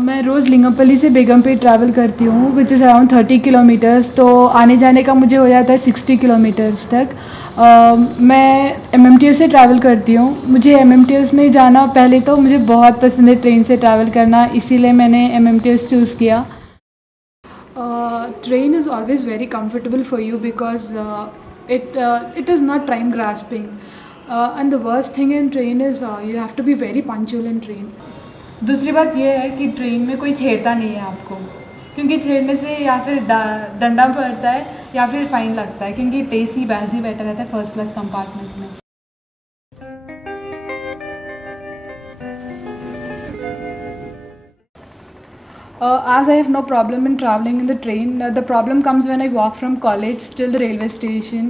मैं रोज़ लिंगमपल्ली से बेगमपेट ट्रैवल करती हूँ विच इज़ अराउंड 30 किलोमीटर्स, तो आने जाने का मुझे हो जाता है 60 किलोमीटर्स तक। मैं MMTS से ट्रैवल करती हूँ। मुझे MMTS में जाना पहले तो मुझे बहुत पसंद है ट्रेन से ट्रैवल करना, इसीलिए मैंने MMTS चूज़ किया। Train is always very comfortable for you because it is not time grasping, and the worst thing in train is you have to be very punctual in train. दूसरी बात यह है कि train में कोई छेड़ता नहीं है आपको, क्योंकि छेड़ने से या फिर दंडा पड़ता है या फिर फाइन लगता है, क्योंकि AC बैज ही बेटर रहता है फर्स्ट क्लास कंपार्टमेंट में। As I have no problem in traveling in the train, the problem comes when I walk from college till the railway station.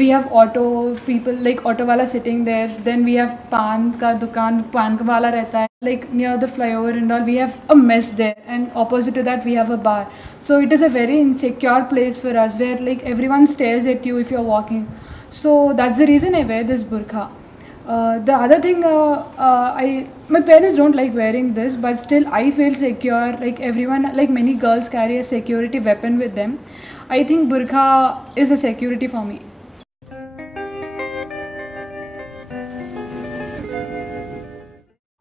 We have auto people, like auto wala sitting there. Then we have pan ka dukan, pan ka wala rehta hai. Like near the flyover and all, we have a mess there. And opposite to that, we have a bar. So it is a very insecure place for us, where like everyone stares at you if you are walking. So that's the reason I wear this burqa. The other thing, my parents don't like wearing this, but still I feel secure. Like everyone, like many girls carry a security weapon with them. I think burqa is a security for me.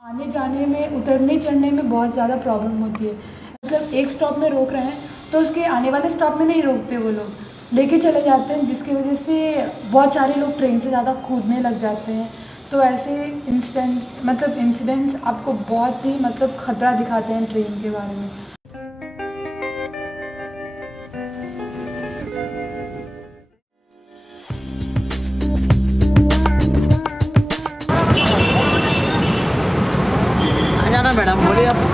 आने जाने में, उतरने चढ़ने में बहुत ज़्यादा problem होती है। मतलब एक स्टॉप में रोक रहे हैं तो उसके आने वाले स्टॉप में नहीं रोकते, वो लोग लेके चले जाते हैं, जिसकी वजह से बहुत सारे लोग ट्रेन से ज़्यादा कूदने लग जाते हैं। तो ऐसे इंसिडेंट्स आपको बहुत ही खतरा दिखाते हैं ट्रेन के बारे में। आ जाना मैडम, बोलिए आप।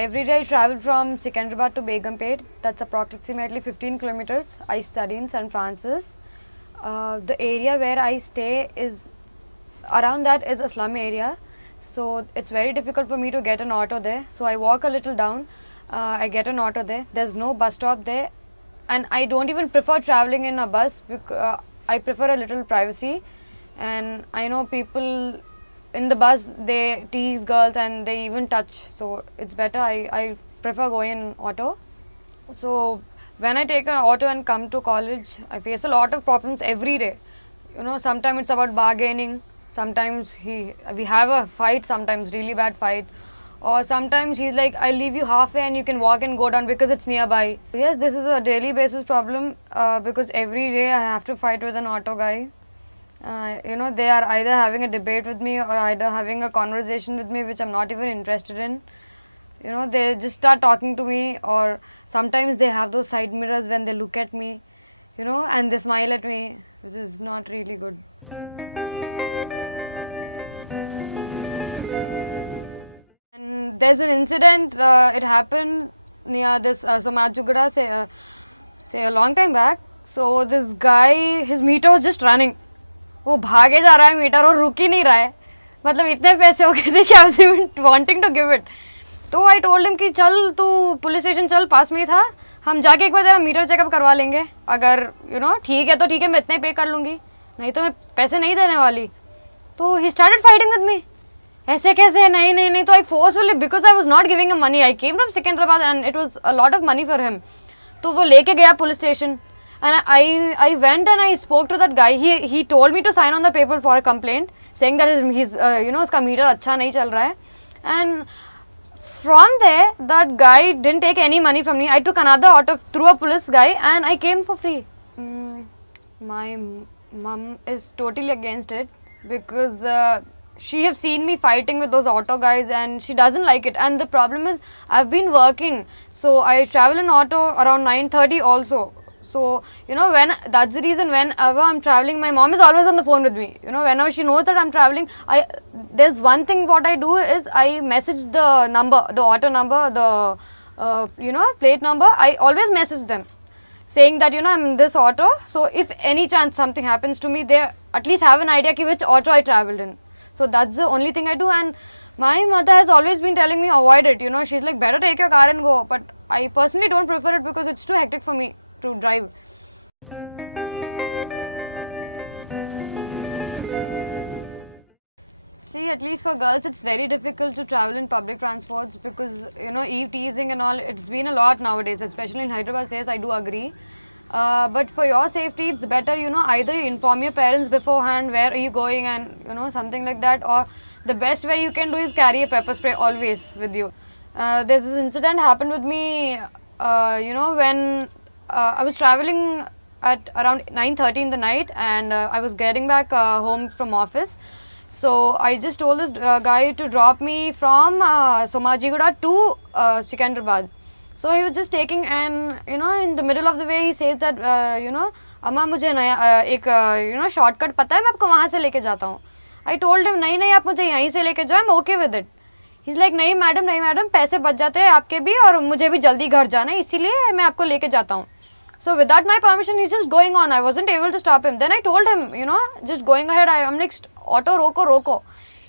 Every day I travel from Secunderabad to Begumpet. That's approximately 15 kilometers. I study in St. Francis. The area where I stay is around that is a slum area. So it's very difficult for me to get an auto there. So I walk a little down. I get an auto there. There's no bus stop there. And I don't even prefer traveling in a bus because I prefer a little privacy. And I know people in the bus, they tease girls and they even touch. So it's better. I prefer going in auto. So when I take an auto and come to college, I face a lot of problems every day. You know, sometimes it's about bargaining. Sometimes we have a fight, sometimes really bad fight. Or sometimes he's like, I'll leave you halfway and you can walk and go down because it's nearby. Yes, this is a daily basis problem because every day I have to fight with an auto guy. You know, they are either having a debate with me or either having a conversation with me which I'm not even interested in. You know, they just start talking to me, or sometimes they have those side mirrors when they look at me, you know, and they smile at me, which is not really good. And there's an incident, it happened near this Somajugada, say a long time back. So this guy, his meter was just running. वो भागे जा रहा है metre और रुक ही नहीं रहा है, मतलब इतने पैसे हो गए थे कि I was even wanting to give it. तो आई टोल्ड हिम कि चल तू पुलिस स्टेशन चल, पास में ही था, हम जाके एक बार तेरा मीटर चेकअप करवा लेंगे, अगर यू नो ठीक है तो ठीक है, मैं इतने पे कर लूँगी, नहीं तो मैं पैसे नहीं देने वाली. तो he started fighting with me. ऐसे कैसे, नहीं नहीं नहीं. तो I forcefully, because I was not giving him money, I came from Secunderabad and it was a lot of money for him. तो वो लेके गया police station. And I went and I spoke to that guy. He told me to sign on the paper for a complaint, saying that his you know, उसका metre अच्छा नहीं चल रहा है. And from there, that guy didn't take any money from me. I took another auto through a police guy and I came for free. My mom is totally against it because she have seen me fighting with those auto guys and she doesn't like it. And the problem is, I've been working, so I travel in auto around 9:30 also. So, you know, that's the reason whenever I'm traveling, my mom is always on the phone with me. You know, whenever she knows that I'm traveling, there's one thing what I do is I message the number, the auto number, the, you know, plate number. I always message them saying that, you know, I'm in this auto. So, if any chance something happens to me, they at least have an idea ki which auto I traveled in. So, that's the only thing I do. And my mother has always been telling me avoid it. You know, she's like, better take your car and go. But I personally don't prefer it because it's too hectic for me to drive. See, at least for girls, it's very difficult to travel in public transports because, you know, eve teasing and all, it's been a lot nowadays, especially in Hyderabad. Says, I do agree. But for your safety, it's better, you know, either you inform your parents beforehand, where are you going and, you know, something like that, or the best way you can do is carry a pepper spray always with you. There's this incident happened with me, you know, when I was traveling at around 9:30 in the night and I was getting back home from office. So I just told this guy to drop me from Somajiguda to Secunderabad. So he was just taking, and you know, in the middle of the way he says that you know, अम्मा मुझे नया एक you know shortcut पता है, मैं आपको वहाँ से लेके जाता हूँ. I told him नहीं नहीं, आप मुझे यहीं से लेके जाओ, I'm okay with it. He's like नहीं मैडम पैसे बच जाते हैं आपके भी और मुझे भी जल्दी घर जाना है, इसीलिए मैं आपको लेके जाता हूँ. So without my permission, he's just going on. I wasn't able to stop him. Then I told him, you know, just going ahead. I'm like, auto roko.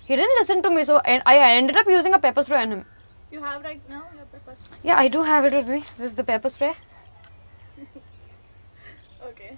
He didn't listen to me, so I ended up using a pepper spray on him. You have right now your pepper spray? Yeah, I do have it with me. This is the pepper spray. Okay.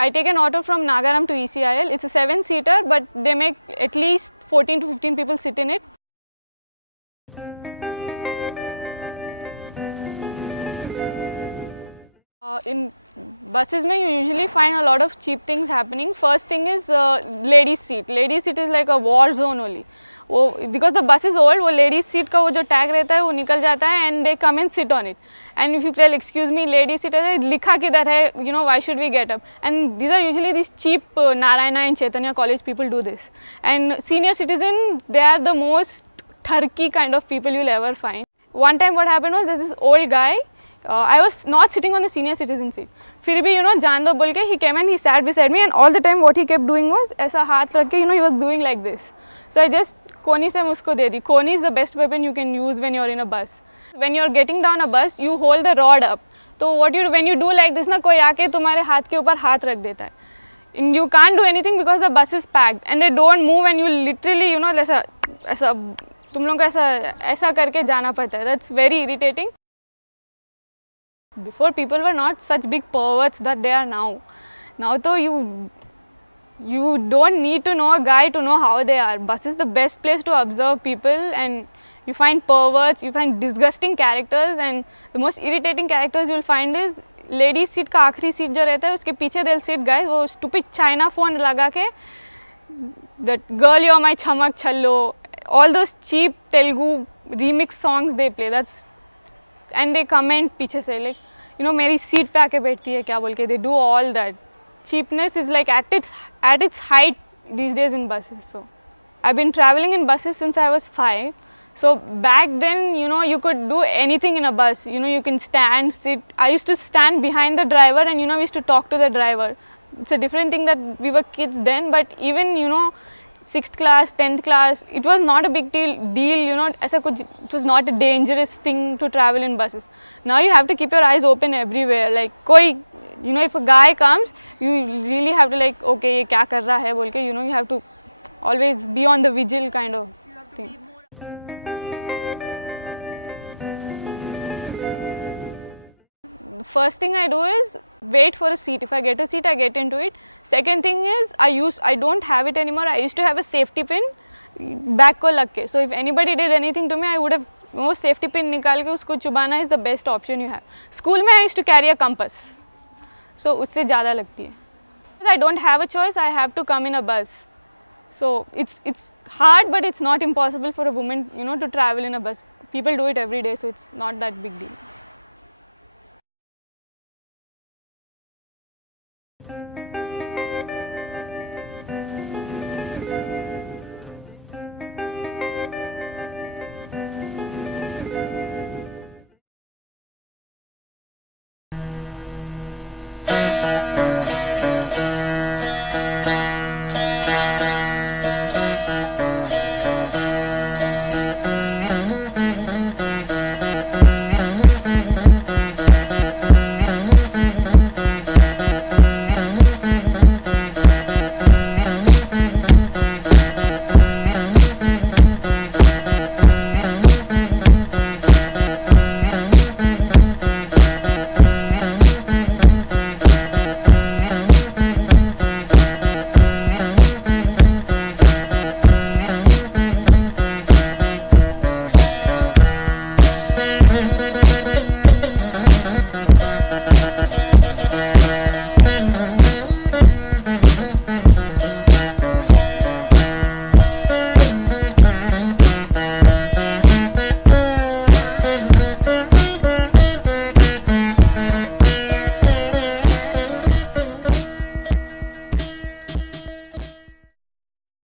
I take an auto from Nagaram to ECIL. It's a 7-seater, but they make at least 14 to 15 people sit in it. In buses, you usually find a lot of cheap things happening. First thing is ladies seat. Ladies seat is like a war zone only. Because the bus is old, वो ladies seat का वो जो tag रहता है वो निकल जाता है and they come and sit on it. And if you tell, excuse me, ladies seat है, लिखा किधर है, you know, why should we get up? And these are usually these cheap Narayana and Chaitanya college people do this. And senior citizen, they are the most turkey kind of people you'll ever find. One time what happened was, there's this old guy, I was not sitting on the senior citizen seat. फिर भी, you know, जान दो बोल के, he came and he sat beside me, and all the time what he kept doing was ऐसा हाथ रख के, you know, he was doing like this. So I just कोनी से उसको दे दी. Koni is the best weapon you can use when you're in a bus. When you're getting down a bus, you hold the rod up. तो what you do, when you do like this ना, कोई आके तुम्हारे हाथ के ऊपर हाथ रख देता है. And you can't do anything because the bus is packed and they don't move, and you literally, you know, ऐसा तुम लोग को ऐसा करके जाना पड़ता है. That's very irritating. Before, people were not such big perverts that they are now. Now though, you don't need to know a guy to know how they are. Bus is the best place to observe people, and you find perverts, you find disgusting characters, and the most irritating characters you'll find is ladies seat का आखिरी seat जो रहता है उसके पीछे they'll sit guys वो stupid China phone लगा के, that girl you're my chamak challo, all those cheap Telugu remix songs they play. And they comment पीछे से like, you know, मेरी seat पे आके बैठती है क्या बोल के. They do all that. Cheapness is like at its height these days in buses. So I've been traveling in buses since I was 5. So back then, you know, you could do anything in a bus. You know, you can stand, sit. I used to stand behind the driver, and you know, we used to talk to the driver. It's a different thing that we were kids then, but even, you know, 6th class, 10th class, it was not a big deal, you know, it was not a dangerous thing to travel in buses. Now you have to keep your eyes open everywhere. Like, you know, if a guy comes, you really have to like, okay, ये क्या कर रहा है बोल के, you know, you have to always be on the vigil kind of thing. The first thing I do is wait for a seat. If I get a seat, I get into it. Second thing is, I don't have it anymore. I used to have a safety pin back को लग के. So if anybody did anything to me, I would have, वो safety pin निकाल के उसको चुबाना is the best option you have. School में I used to carry a compass. So उससे ज़्यादा लगती है. I don't have a choice. I have to come in a bus. So it's hard, but it's not impossible for a woman, you know, to travel in a bus. People do it every day, so it's not that big deal.